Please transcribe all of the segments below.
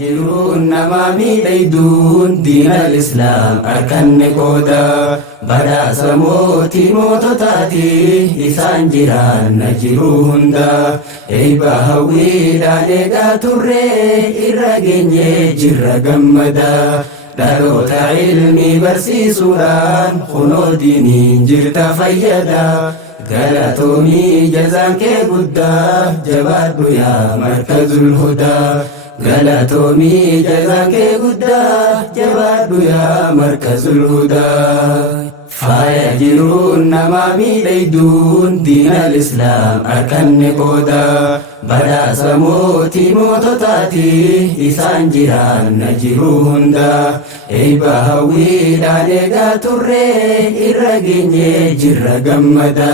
jiruun nama miidhagduun diina Islaam arganne qooda badhaasa mootii moototaati isaan jiraan na jiruu hunda eebba hawwiidhaan eegaa turre irra geenye jirra gammada dhaloota ilmi barsiisuudhaan kunoo diiniin jirta fayyada galatoomii jazaan kee guddaa jabaadhu yaa markazul hudaa galatoomii jazaan kee guddaa jabaadhu yaa markazul hudaa faaya jiruun nama miidhagduun diinal islaam arganne qooda badhaasa mootii moototaati isaan jiraan na jiruu hunda eebba hawwiidhaan eegaa turre irra geenye jirra gammada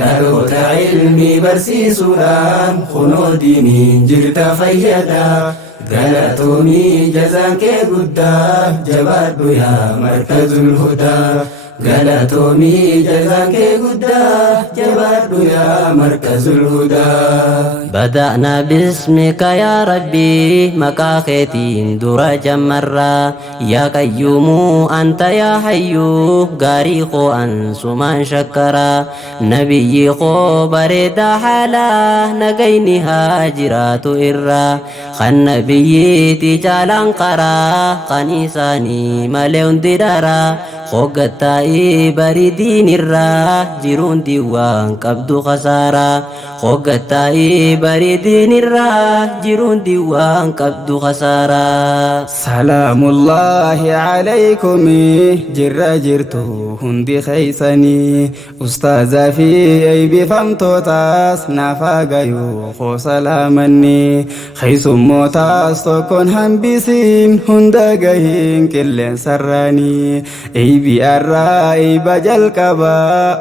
dhaloota ilmi barsiisuudhaan kunoo diiniin jirta fayyada galatoomii jazaan kee guddaa jabaadhu yaa markazul hudaa galatoomii jazaan kee guddaa jabaadhu yaa markazul hudaa بدأنا باسمك يا ربي مكاخيتين درا جمرا يا قيوم أنت يا حي غاريق أنسما شكرا نبي خو برد حالا نغيني هاجرات إرا خن نبي تجالان قرا قنيساني مليون درارا خوغتاي بريدين الرا جيرون ديوان قبدو خسارا خوغتاي بريدين الرا جيرون ديوان قبدو خسارا سلام الله عليكم جرى جرتو هندي خيساني أستاذ في أي بفهمتو تاس نافاقايو خو سلامني خيس موتاس تكون همبسين هندقاين كلين سراني أي بأرى أي بجل كبا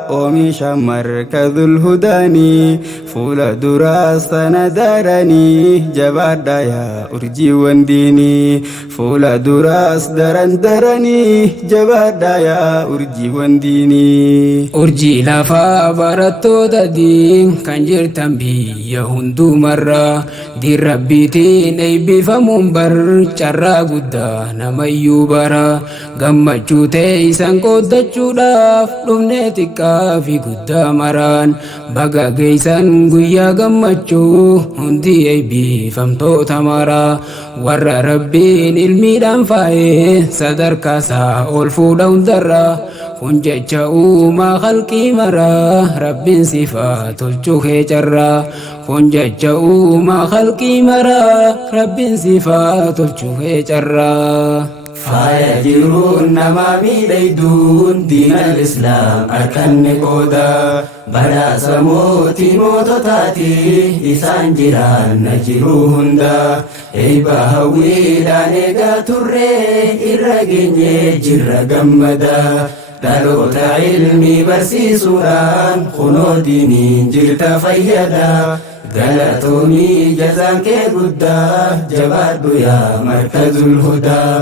أومي شمر كذل هداني فول دراس ندارني جباد يا أرجي ونديني فول دراس درني جباد يا أرجي ونديني أرجي لفا برتو ددين كان جرتم بي يهندو مرة دي ربيتين أي بفمون بر چرا قدا نميو برا غمجو تيسان قدچوداف دمنتكا في قدا مران بغا گيسان گويا غمجو هندي أي بفمتو تمارا ور ربين الميدان فاي صدر كاسا أولفو دون درا kunjaja'u ma khalqi mara rabbin sifatul cuhe jarra kunjaja'u ma khalqi mara rabbin sifatul cuhe jarra faaya jiruun nama miidhagduun diinal islaam arganne qooda badhaasa mootii moototaati isaan jiraan na jiruu hunda eebba hawwiidhaan eegaa turre irra geenye jirra gammada dhaloota ilmi barsiisuudhaan kunoo diiniin jirta fayyada galatoomii jazaan kee guddaa jabaadhu yaa markazul hudaa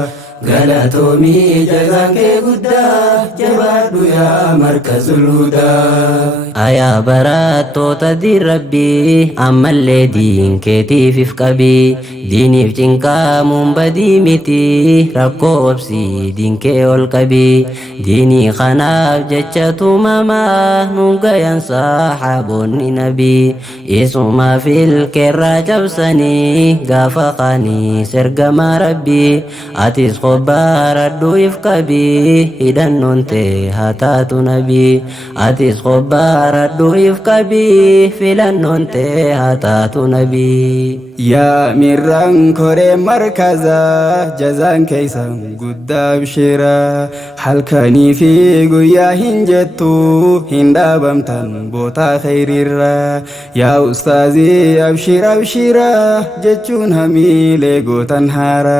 galatoomii jazaan kee guddaa jabaadhu yaa markazul hudaa ayaa barattoota diin rabbii ammallee diin keetiif if qabii diiniif cinqaamuun badii miti rakkoo obsii diin kee ol qabii diinii kanaaf jecha tumamaa nuun gayan saxaaboonni nabii isumaaf ilkeerraa cabsanii gaafa qaanii ergamaa rabbii atis khobaaradhu if qabii hidhannoon tee haa taatu nabii atis khobaaradhu if qabii filannoon tee haa taatu nabii yaa mirraan koree markaza jazaan keeysan guddaa abshira halkanii fi guyyaa hin jettu hin dhaabamtan bootaa khayrirra yaa ustaazii abshira abshira jechuun hamiilee gootan haara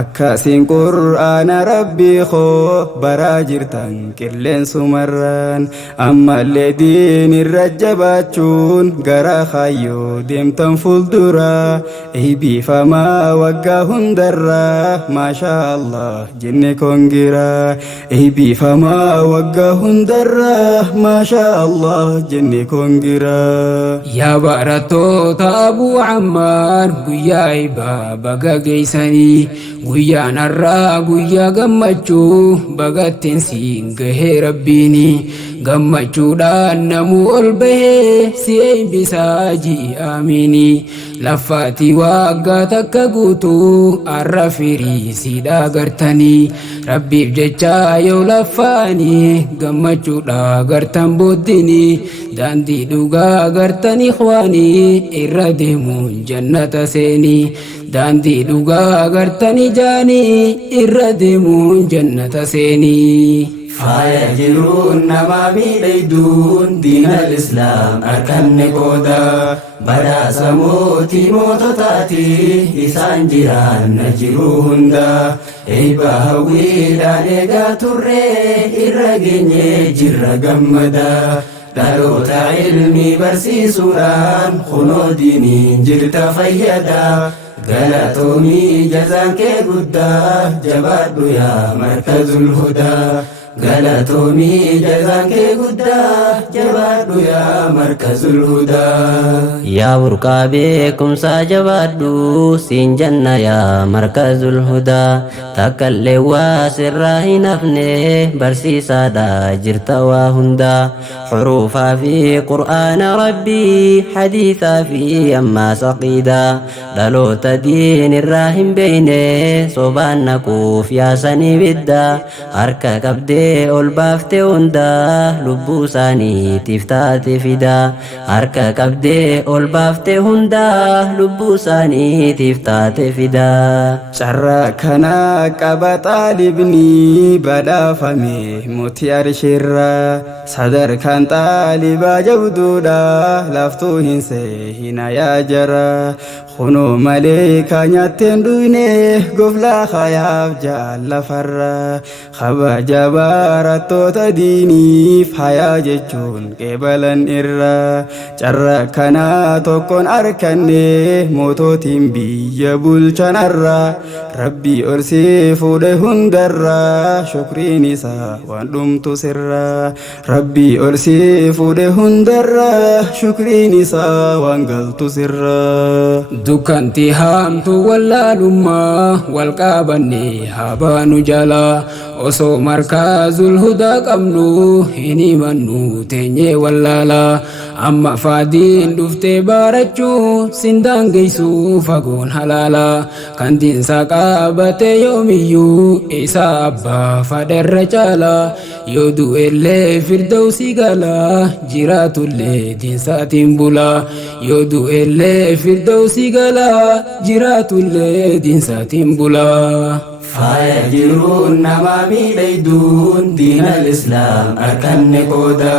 akkasiin qur'aana rabbii koo baraa jirtan qilleensumarraan ammallee diin irra jabaachuun gara kaayyoo deemtan fuuldura eebbifamaa waggaa hundarraa maashaa Allah jenne kongira eebbifamaa waggaa hundarraa maashaa Allah jenne kongira. yaa barattoota Abuu Ammaar guyyaa eebbaa baga geessanii guyyaan har'aa guyyaa gammachuu bagattiin siin gahee rabbiini gammachuudhaan namuu ol bahee si eebbisaa ji'i aamiini laffaati waggaa takka guutuu har'a firii siidhaa gartanii rabbiif jecha yoo laffaanii gammachuudha gartan booddini daandii dhugaa gartan ikhwaanii irra deemuun jannata seenii daandii dhugaa gartani jaanii irra deemuun jannata seenii. faaya jiruun nama miidhagduun diinal islaam arkanne qooda badhaasa mootii moototaati isaan jiraan na jiruu hunda eebba hawwiidhaan eegaa turree irra geenye jirra gammada dhaloota ilmii barsiisuudhaan kunoo diiniin jirta fayyada galatoomii jazaan kee guddaa jabaadhu yaa markazul hudaa galatoomii jazaan kee guddaa jabaadhu yaa markazul hudaa. yaa burqaa beekumsaa jabaadhu siin janna yaa markazul hudaa takkallee waa sirraa hin hafne barsiisaadha jirta waa hundaa xuruufaa fi qur'aana rabbii hadiisaa fi ammaas aqiidaa dhaloota diin irraa hin beeyne sobaan naquuf yaasanii biddaa harka qabdee ol baaftee hundaa lubbuu isaaniitiif taate fidaa harka qabdee ol baaftee hundaa lubbuu isaaniitiif taate fidaa. carraa kana qaba xaalibni badhaafame mootii arshiirraa sadarkaan xaalibaa jabduudha laftuu hin seehina yaa jara kunoo malee kaanyatteen dhuyne goflaa hayaaf jaallafarra kabaja barattoota diiniif hayaa jechuun qeebalan irra carraa kana tokkoon arkanne mootootiin biyya bulchanarra rabbii orsii fuudhe hundarra shukriin isaa waan dhumtu sirra rabbii orsii fuudhe hundarra shukriin isaa waan galtu sirra. dukkanti haamtu wallaalummaa wal qabanne habaanu jala osoo markazul hudaa qabnu hin himannu teenyee wallaala amma faadiin dhuftee baarachuu sindaangeessuu fagoon halaala kan diinsaa qabate yoomiyyuu isaa abbaa fadharra caala yoo du'ellee firdawsii gala jiraatullee diinsaatiin bula yoo du'ellee firdawsii gala jiraatullee diinsaatiin bula. faaya jiruun nama miidhagduun diinal islaam arkanne qooda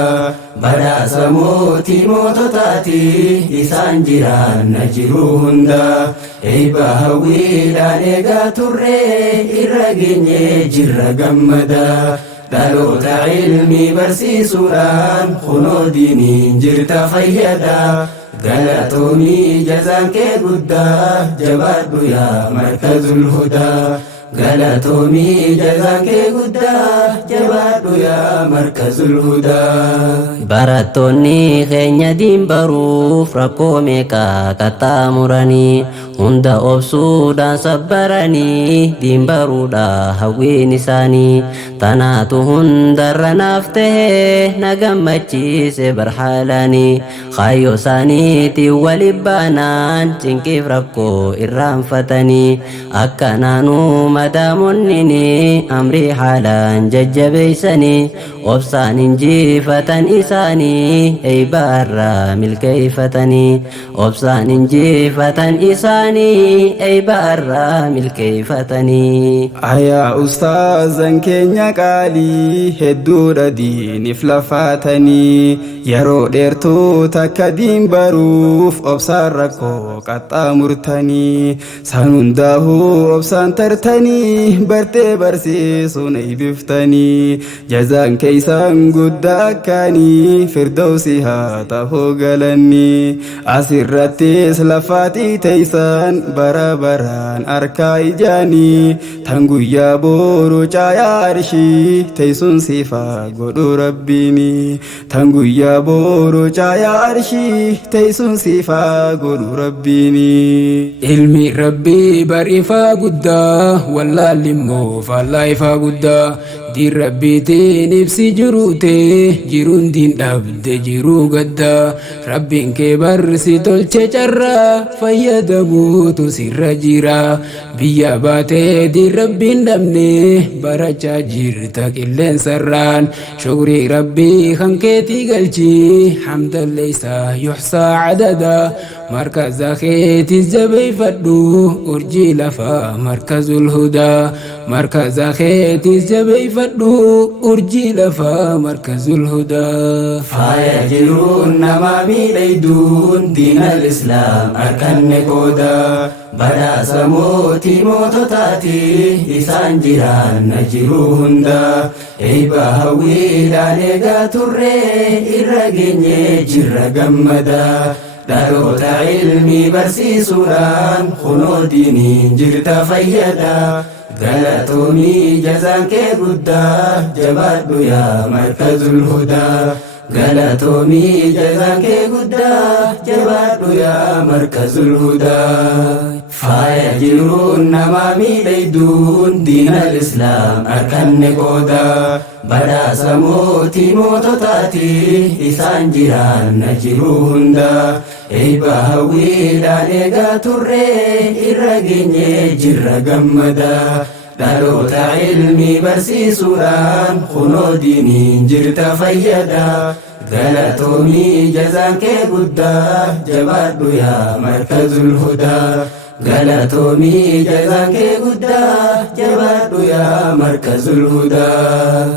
badhaasa mootii moototaati isaan jiraan na jiruu hunda eebba hawwiidhaan eegaa turree irra geenye jirra gammada dhaloota ilmii barsiisuudhaan kunoo diiniin jirta fayyada galatoomii jazaan kee guddaa jabaadhu yaa markazul hudaa galatoomii jazaan kee guddaa jabaadhu yaa markazul hudaa. barattoonni keenya diin baruuf rakkoo meeqaa qaxxaamuranii hunda obsuudhaan sabbaranii diin baruudha hawwiin isaanii tanaatu hundarra naaf ta'e na gammachiise barhaalanii kaayyoo isaaniitiin waliin baanaan cinqiif rakkoo irraanfatanii akkanaanuu madaamonnini amrii haalaan jajjabeeysanii obsaan injifatan isaanii eeybaarraa milkeeyfatanii obsaan injifatan isaanii baanii eeyba irraa milkeeyfatanii. Ayaa ustaazan keenya qaalii hedduudha diiniif lafaatanii yeroo dheertuu takka diin baruuf obsaan rakkoo qaxxaamurtanii san hundaahuu obsaan tartanii bartee barsiisuun eeybiftanii jazaan keeysan guddaa akkaanii firdawsi haa ta'uu galanni asirrattis lafaatii teeysan bara baraan harkaa ijaanii tan guyyaa boru caayaa arshii teessuun siifaa godhu rabbiini tan guyyaa boru caayaa arshii teessuun siifaa godhu rabbiini. Ilmi rabbii barifaa guddaa wallaalli immoo faallaa ifaa guddaa diin rabbiitiin ibsi jiruute jiruun diin dhabde jiruu gaddaa rabbiin kee barsi tolche carraa fayyadamuutu sirra jira biyya baatee diin rabbiin dhabne barachaa jirta qilleensarraan shukrii rabbii kan keetii galchii hamdallee isaa yuxsaa cadada markaza keetis jabeeffadhu urjii lafaa markazul hudaa markaza keetis jabeeffadhu urjii lafaa markazul hudaa. Faaya jiruun nama miidhagduun diinal islaam harkanne qooda badhaasa mootii moototaati isaan jiraan na jiruu hunda eeyba hawwiidhaan eegaa turree irra geenye jirra gammada dhaloota ilmii barsiisuudhaan kunoo diiniin jirta fayyada galatoomii jazaan kee guddaa jabaadhu yaa markazul hudaa galatoomii jazaan kee guddaa jabaadhu yaa markazul hudaa. Faaya jiruun nama miidhagduun diinal islaam harkanne qooda badhaasa mootii moototaati isaan jiraan na jiruu hunda eeyba hawwiidhaan eegaa turree irra geenye jirra gammada dhaloota ilmii barsiisuudhaan kunoo diiniin jirta fayyada galatoomii jazaan kee guddaa jabaadhu yaa markazul hudaa galatoomii jazaan kee guddaa jabaadhu yaa markazul hudaa.